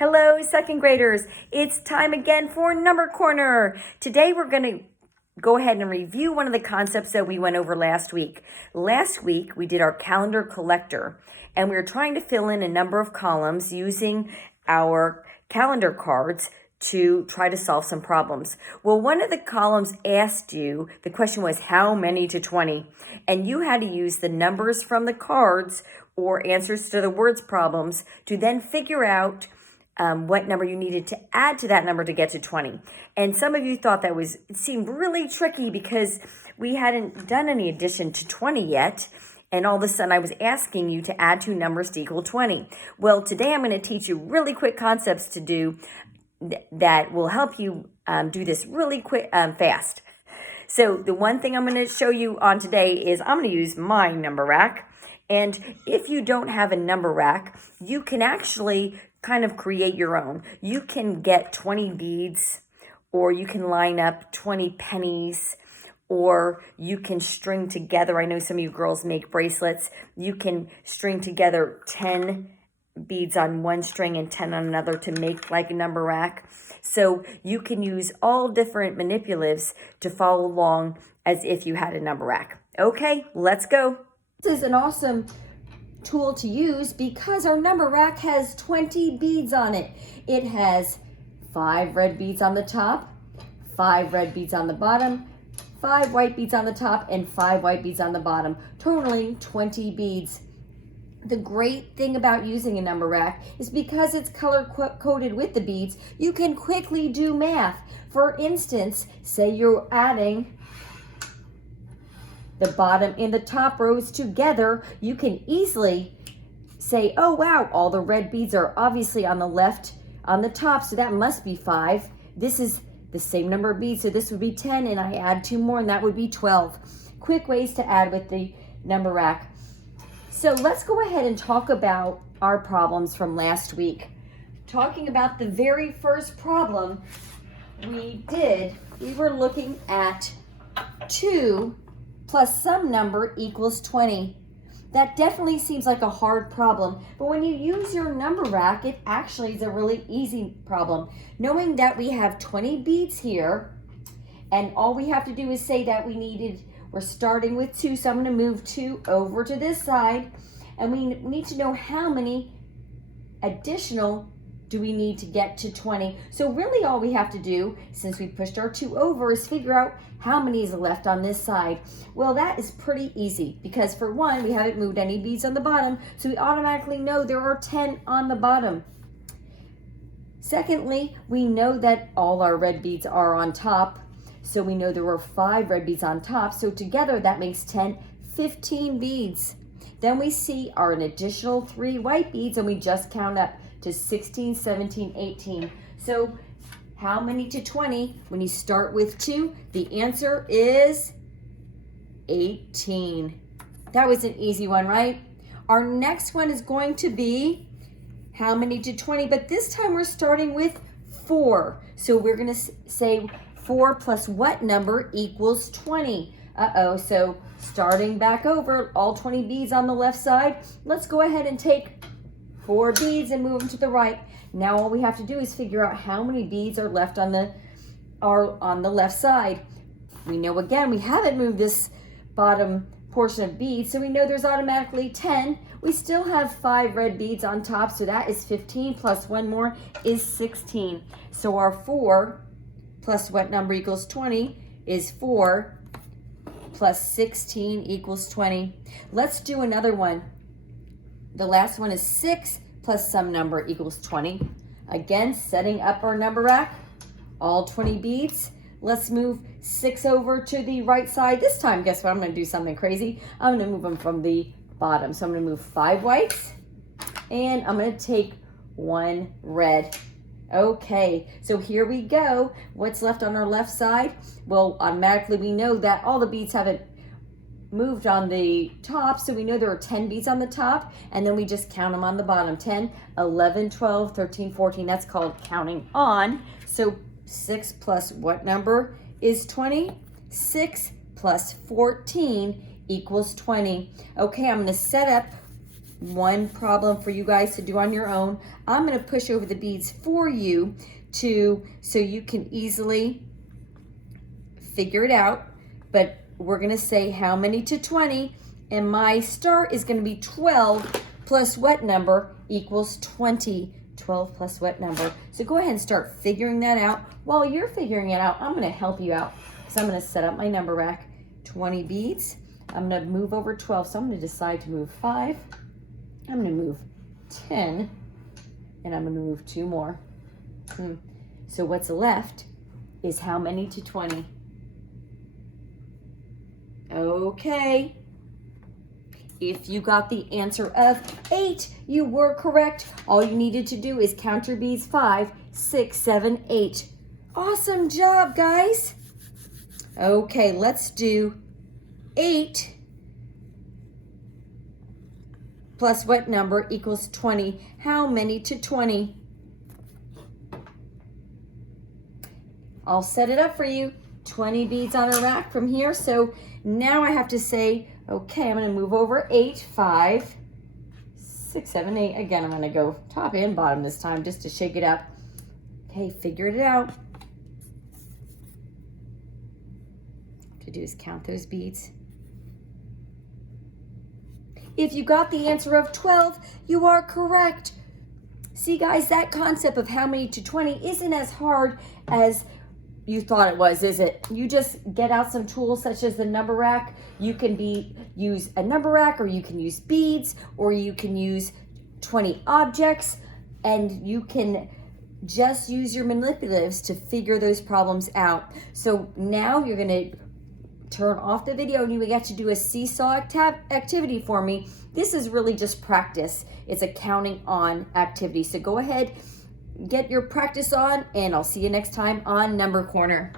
Hello, second graders. It's time again for Number Corner. Today we're going to go ahead and review one of the concepts that we went over last week. Last week we did our calendar collector, and we were trying to fill in a number of columns using our calendar cards to try to solve some problems. Well, one of the columns asked you, the question was how many to 20? And you had to use the numbers from the cards or answers to the words problems to then figure out what number you needed to add to that number to get to 20. And some of you thought it seemed really tricky because we hadn't done any addition to 20 yet. And all of a sudden I was asking you to add two numbers to equal 20. Well, today I'm going to teach you really quick concepts to do that will help you do this really quick, fast. So the one thing I'm going to show you on today is I'm going to use my number rack. And if you don't have a number rack, you can actually kind of create your own. You can get 20 beads, or you can line up 20 pennies, or you can string together, I know some of you girls make bracelets, you can string together 10 beads on one string and 10 on another to make like a number rack. So you can use all different manipulatives to follow along as if you had a number rack. Okay, let's go. This is an awesome tool to use because our number rack has 20 beads on it. It has 5 red beads on the top, 5 red beads on the bottom, 5 white beads on the top, and 5 white beads on the bottom, totaling 20 beads. The great thing about using a number rack is because it's color coded with the beads, you can quickly do math. For instance, say you're adding the bottom and the top rows together, you can easily say, oh wow, all the red beads are obviously on the left on the top, so that must be 5. This is the same number of beads, so this would be 10, and I add 2 more, and that would be 12. Quick ways to add with the number rack. So let's go ahead and talk about our problems from last week. Talking about the very first problem we did, we were looking at 2 plus some number equals 20. That definitely seems like a hard problem, but when you use your number rack, it actually is a really easy problem. Knowing that we have 20 beads here, and all we have to do is say that we're starting with 2, so I'm going to move 2 over to this side, and we need to know how many additional do we need to get to 20. So really all we have to do, since we pushed our 2 over, is figure out how many is left on this side. Well, that is pretty easy because for one, we haven't moved any beads on the bottom, so we automatically know there are 10 on the bottom. Secondly, we know that all our red beads are on top, so we know there were 5 red beads on top, so together that makes 10, 15 beads. Then we see our an additional 3 white beads, and we just count up to 16, 17, 18. So how many to 20 when you start with 2? The answer is 18. That was an easy one, right? Our next one is going to be how many to 20, but this time we're starting with 4. So we're going to say 4 plus what number equals 20? So starting back over, all 20 beads on the left side, let's go ahead and take 4 beads and move them to the right. Now all we have to do is figure out how many beads are left on the left side. We know again we haven't moved this bottom portion of beads, so we know there's automatically 10. We still have 5 red beads on top, so that is 15 plus 1 more is 16. So our 4 plus what number equals 20 is 4 plus 16 equals 20. Let's do another one. The last one is 6 plus some number equals 20. Again, setting up our number rack, all 20 beads. Let's move 6 over to the right side. This time, guess what? I'm going to do something crazy. I'm going to move them from the bottom. So I'm going to move 5 whites, and I'm going to take 1 red. Okay, so here we go. What's left on our left side? Well, automatically we know that all the beads haven't moved on the top, so we know there are 10 beads on the top, and then we just count them on the bottom. 10, 11, 12, 13, 14. That's called counting on. So 6 plus what number is 20? 6 plus 14 equals 20. Okay, I'm going to set up one problem for you guys to do on your own. I'm going to push over the beads for you so you can easily figure it out. But we're going to say how many to 20, and my start is going to be 12 plus what number equals 20. 12 plus what number? So go ahead and start figuring that out. While you're figuring it out, I'm going to help you out. So I'm going to set up my number rack. 20 beads. I'm going to move over 12. So I'm going to decide to move 5. I'm going to move 10. And I'm going to move 2 more. So what's left is how many to 20? Okay. If you got the answer of 8, you were correct. All you needed to do is count your beads. 5, 6, 7, 8. Awesome job, guys. Okay, let's do 8 plus what number equals 20? How many to 20? I'll set it up for you. 20 beads on a rack from here. So now I have to say, okay, I'm going to move over 8, 5, 6, 7, 8. Again, I'm going to go top and bottom this time just to shake it up. Okay, figured it out. What to do is count those beads. If you got the answer of 12, you are correct. See, guys, that concept of how many to 20 isn't as hard as you thought it was, is it? You just get out some tools such as the number rack. You can use a number rack, or you can use beads, or you can use 20 objects, and you can just use your manipulatives to figure those problems out. So now you're going to turn off the video and you get to do a seesaw activity for me. This is really just practice. It's a counting on activity. So go ahead, get your practice on, and I'll see you next time on Number Corner.